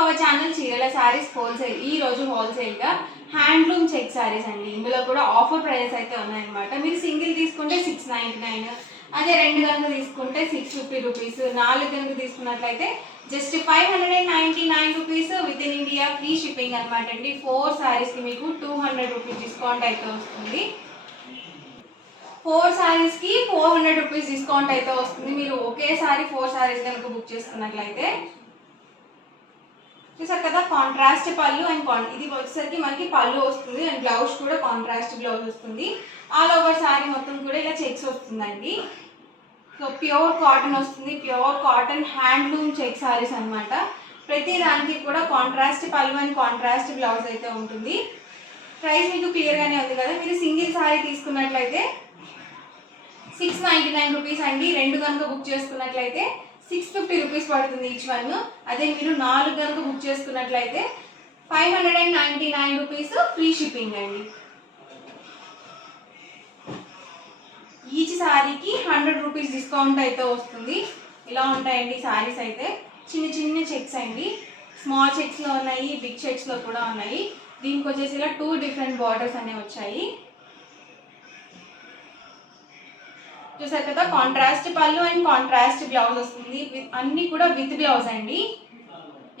Our channel చీరల saris wholesale. ఈ రోజు హోల్సేల్ గా హ్యాండ్లూమ్ చెక్ సారీస్ అండి. ఇందులో కూడా ఆఫర్ ప్రైజెస్ అయితే ఉన్నాయన్నమాట. మీరు సింగిల్ తీసుకుంటే 699, అదే రెండు కనుక తీసుకుంటే 650 రూపీస్, నాలుగు కనుక తీసుకున్నట్లయితే just 599 rupees with in India free shipping అనమాట అండి. 4 సారీస్ కి మీకు 200 రూపీస్ డిస్కౌంట్ అయితే వస్తుంది. 4 సారీస్ కి 400 రూపీస్ డిస్కౌంట్ అయితే వస్తుంది. మీరు ఒకేసారి 4 సారీస్ కనుక బుక్ చేసుకున్నట్లయితే. చూసారు కదా, కాంట్రాస్ట్ పళ్ళు అండ్ ఇది వచ్చేసరికి మనకి పళ్ళు వస్తుంది అండ్ బ్లౌజ్ కూడా కాంట్రాస్ట్ బ్లౌజ్ వస్తుంది. ఆల్ ఓవర్ సారీ మొత్తం కూడా ఇలా చెక్స్ వస్తుందండి. సో ప్యూర్ కాటన్ వస్తుంది, pure cotton handloom check saris అనమాట. ప్రతి దానికి కూడా కాంట్రాస్ట్ పళ్ళు అండ్ కాంట్రాస్ట్ బ్లౌజ్ అయితే ఉంటుంది. ప్రైస్ మీకు క్లియర్గానే ఉంది కదా. మీరు సింగిల్ సారీ తీసుకున్నట్లయితే 699 రూపీస్ అండి. రెండు కనుక బుక్ చేసుకున్నట్లయితే 650 రూపీస్ పడుతుంది ఈచ్ వన్. అదే మీరు నాలుగు కనుక బుక్ చేసుకున్నట్లయితే 599 రూపీస్ ఫ్రీ షిప్పింగ్ అండి. ఈచ్ సారీకి 100 రూపీస్ డిస్కౌంట్ అయితే వస్తుంది. ఇలా ఉంటాయండి సారీస్ అయితే. చిన్న చిన్న చెక్స్ అండి, స్మాల్ చెక్స్లో ఉన్నాయి, బిగ్ చెక్స్లో కూడా ఉన్నాయి. దీనికి వచ్చేసి ఇలా 2 డిఫరెంట్ బార్డర్స్ అనేవి వచ్చాయి. చూసారు కదా, కాంట్రాస్ట్ పళ్ళు అండ్ కాంట్రాస్ట్ బ్లౌజ్ వస్తుంది. అన్ని కూడా విత్ బ్లౌజ్ అండి.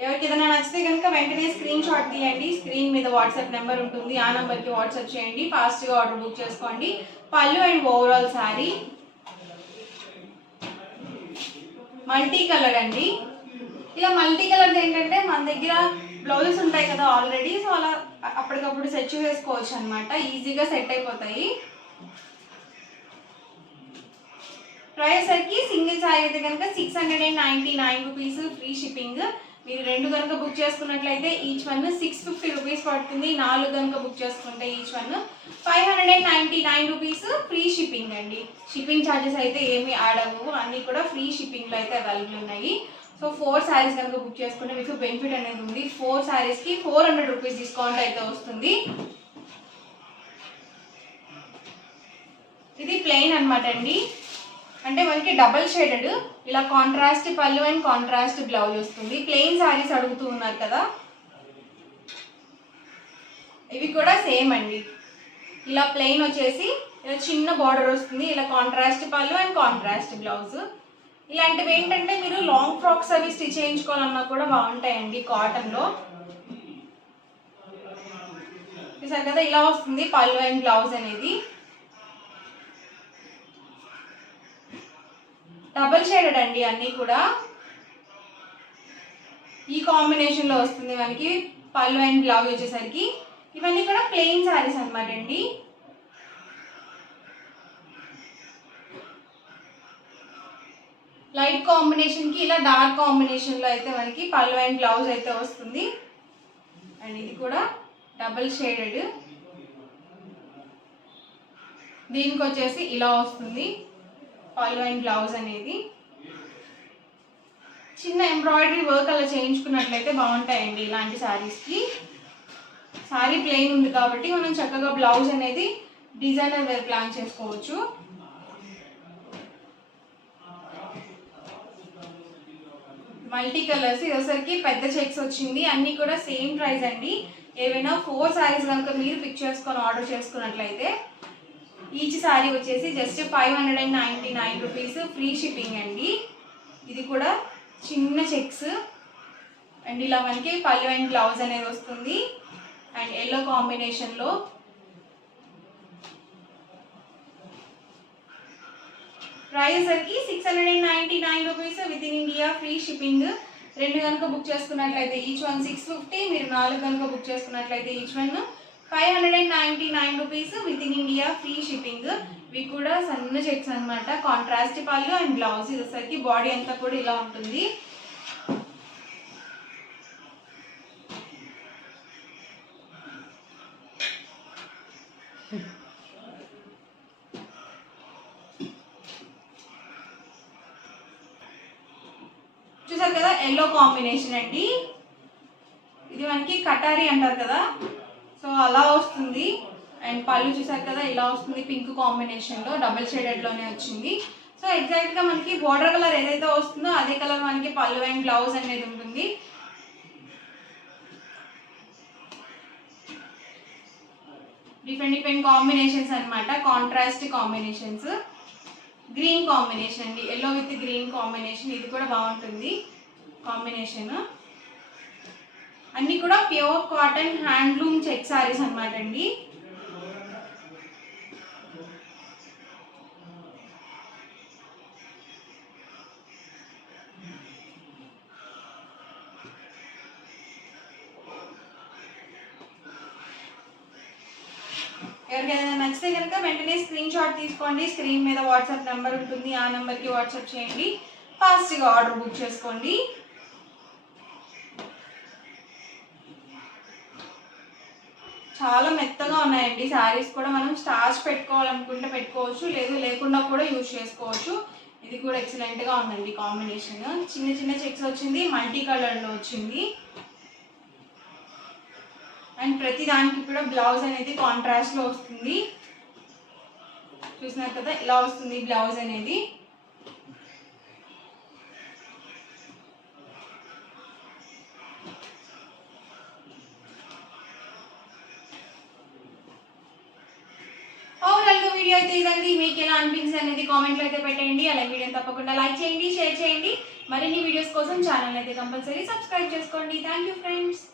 ఎవరికి ఏదైనా నచ్చితే కనుక వెంటనే స్క్రీన్ షాట్ తీయండి. స్క్రీన్ మీద వాట్సాప్ నెంబర్ ఉంటుంది, ఆ నెంబర్కి వాట్సాప్ చేయండి. ఫాస్ట్గా ఆర్డర్ బుక్ చేసుకోండి. పళ్ళు and overall sorry multi colour అండి. ఇలా మల్టీ కలర్ ఏంటంటే మన దగ్గర బ్లౌజెస్ ఉంటాయి కదా ఆల్రెడీ, సో అలా అప్పటికప్పుడు సెట్ చేసుకోవచ్చు అనమాట. ఈజీగా సెట్ అయిపోతాయి. ప్రైస్ అయితే సింగిల్ సారీ అయితే కనుక 699 రూపీస్ ఫ్రీ షిప్పింగ్. మీరు రెండు కనుక బుక్ చేసుకున్నట్లయితే ఈచ్ వన్ 650 రూపీస్ పడుతుంది. నాలుగు కనుక బుక్ చేసుకుంటే each one 599 rupees free shipping అండి. షిప్పింగ్ ఛార్జెస్ అయితే ఏమీ యాడ్ అవ్వవు, అన్నీ కూడా ఫ్రీ షిప్పింగ్లో అయితే అవైలబుల్ ఉన్నాయి. సో 4 సారీస్ కనుక బుక్ చేసుకుంటే మీకు బెనిఫిట్ అనేది ఉంది. 4 సారీస్కి 400 రూపీస్ డిస్కౌంట్ అయితే వస్తుంది. ఇది ప్లెయిన్ అనమాట అండి. అంటే మనకి డబల్ షేడెడ్ ఇలా కాంట్రాస్ట్ పళ్ళు అండ్ కాంట్రాస్ట్ బ్లౌజ్ వస్తుంది. ప్లెయిన్ సారీస్ అడుగుతూ ఉన్నారు కదా, ఇవి కూడా సేమ్ అండి. ఇలా ప్లెయిన్ వచ్చేసి ఇలా చిన్న బార్డర్ వస్తుంది. ఇలా కాంట్రాస్ట్ పళ్ళు అండ్ కాంట్రాస్ట్ బ్లౌజ్. ఇలాంటివి ఏంటంటే మీరు లాంగ్ ఫ్రాక్స్ అవి స్టిచ్ చేయించుకోవాలన్నా కూడా బాగుంటాయండి కాటన్లో. చూసారు కదా, ఇలా వస్తుంది పళ్ళు అండ్ బ్లౌజ్ అనేది. డబల్ షేడెడ్ అండి అన్నీ కూడా. ఈ కాంబినేషన్లో వస్తుంది మనకి పళ్ళు అండ్ బ్లౌజ్ వచ్చేసరికి. ఇవన్నీ కూడా ప్లెయిన్ సారీస్ అనమాట అండి. లైట్ కాంబినేషన్కి ఇలా డార్క్ కాంబినేషన్లో అయితే మనకి పళ్ళు అండ్ బ్లౌజ్ అయితే వస్తుంది. అండ్ ఇది కూడా డబల్ షేడెడ్. దీనికి వచ్చేసి ఇలా వస్తుంది పళ్ళు అండ్ బ్లౌజ్ అనేది. చిన్న ఎంబ్రాయిడరీ వర్క్ అలా చేయించుకున్నట్లయితే బాగుంటాయండి ఇలాంటి శారీస్కి. శారీ ప్లెయిన్ ఉంది కాబట్టి మనం చక్కగా బ్లౌజ్ అనేది డిజైనర్ వేర్ ప్లాన్ చేసుకోవచ్చు. మల్టీ కలర్స్ ఇదొసరికి పెద్ద చెక్స్ వచ్చింది. అన్నీ కూడా సేమ్ ప్రైస్ అండి. ఏవైనా 4 సారీస్ కనుక మీరు పిక్ చేసుకొని ఆర్డర్ చేసుకున్నట్లయితే ఈచ్ సారీ వచ్చేసి జస్ట్ 599 రూపీస్ ఫ్రీ షిప్పింగ్ అండి. ఇది కూడా చిన్న చెక్స్ అండ్ ఇలా మనకి పళ్ళు అండ్ బ్లౌజ్ అనేది వస్తుంది. అండ్ ఎల్లో కాంబినేషన్లో ప్రైస్ వచ్చి 699 rupees with in India free shipping. రెండు కనుక బుక్ చేసుకున్నట్లయితే ఈచ్ వన్ 650. మీరు నాలుగు కనుక బుక్ చేసుకున్నట్లయితే each one 599 rupees with in India free shipping. ఇవి కూడా సన్న చెక్స్ అనమాట. కాంట్రాస్ట్ పళ్ళు అండ్ బ్లౌజ్. ఇదొసరికి బాడీ అంతా కూడా ఇలా ఉంటుంది. చూసారు కదా, ఎల్లో కాంబినేషన్ అండి. ఇది మనకి కటారీ అంటారు కదా, సో అలా వస్తుంది. అండ్ పళ్ళు చూసారు కదా ఇలా వస్తుంది, పింక్ కాంబినేషన్లో డబుల్ షేడెడ్లోనే వచ్చింది. సో ఎగ్జాక్ట్గా మనకి బోర్డర్ కలర్ ఏదైతే వస్తుందో అదే కలర్ మనకి పళ్ళు అండ్ బ్లౌజ్ అనేది ఉంటుంది. డిఫరెంట్ కాంబినేషన్స్ అన్నమాట, కాంట్రాస్ట్ కాంబినేషన్స్. గ్రీన్ కాంబినేషన్ అండి, ఎల్లో విత్ గ్రీన్ కాంబినేషన్, ఇది కూడా బాగుంటుంది కాంబినేషన్. అన్నీ కూడా pure cotton handloom check saris అన్నమాట అండి. ఎవరికైనా నచ్చితే కనుక వెంటనే స్క్రీన్ షాట్ తీసుకోండి. స్క్రీన్ మీద వాట్సాప్ నెంబర్ ఉంటుంది, ఆ నెంబర్కి వాట్సాప్ చేయండి. ఫాస్ట్గా ఆర్డర్ బుక్ చేసుకోండి. చాలా మెత్తగా ఉన్నాయండి శారీస్ కూడా. మనం స్టార్చ్ పెట్టుకోవాలనుకుంటే పెట్టుకోవచ్చు, లేదు లేకుండా కూడా యూజ్ చేసుకోవచ్చు. ఇది కూడా ఎక్సలెంట్గా ఉందండి కాంబినేషన్. చిన్న చిన్న చెక్స్ వచ్చింది, మల్టీ కలర్లో వచ్చింది. అండ్ ప్రతి దానికి కూడా బ్లౌజ్ అనేది కాంట్రాస్ట్లో వస్తుంది. చూసినారు కదా, ఇలా వస్తుంది బ్లౌజ్ అనేది. ఓవరాల్గా వీడియో అయితే ఇదండి. మీకు ఎలా అనిపించింది అనేది కామెంట్లో అయితే పెట్టండి. అలాగే వీడియోని తప్పకుండా లైక్ చేయండి, షేర్ చేయండి. మరిన్ని వీడియోస్ కోసం ఛానల్ అయితే కంపల్సరీ సబ్స్క్రైబ్ చేసుకోండి. Thank you friends.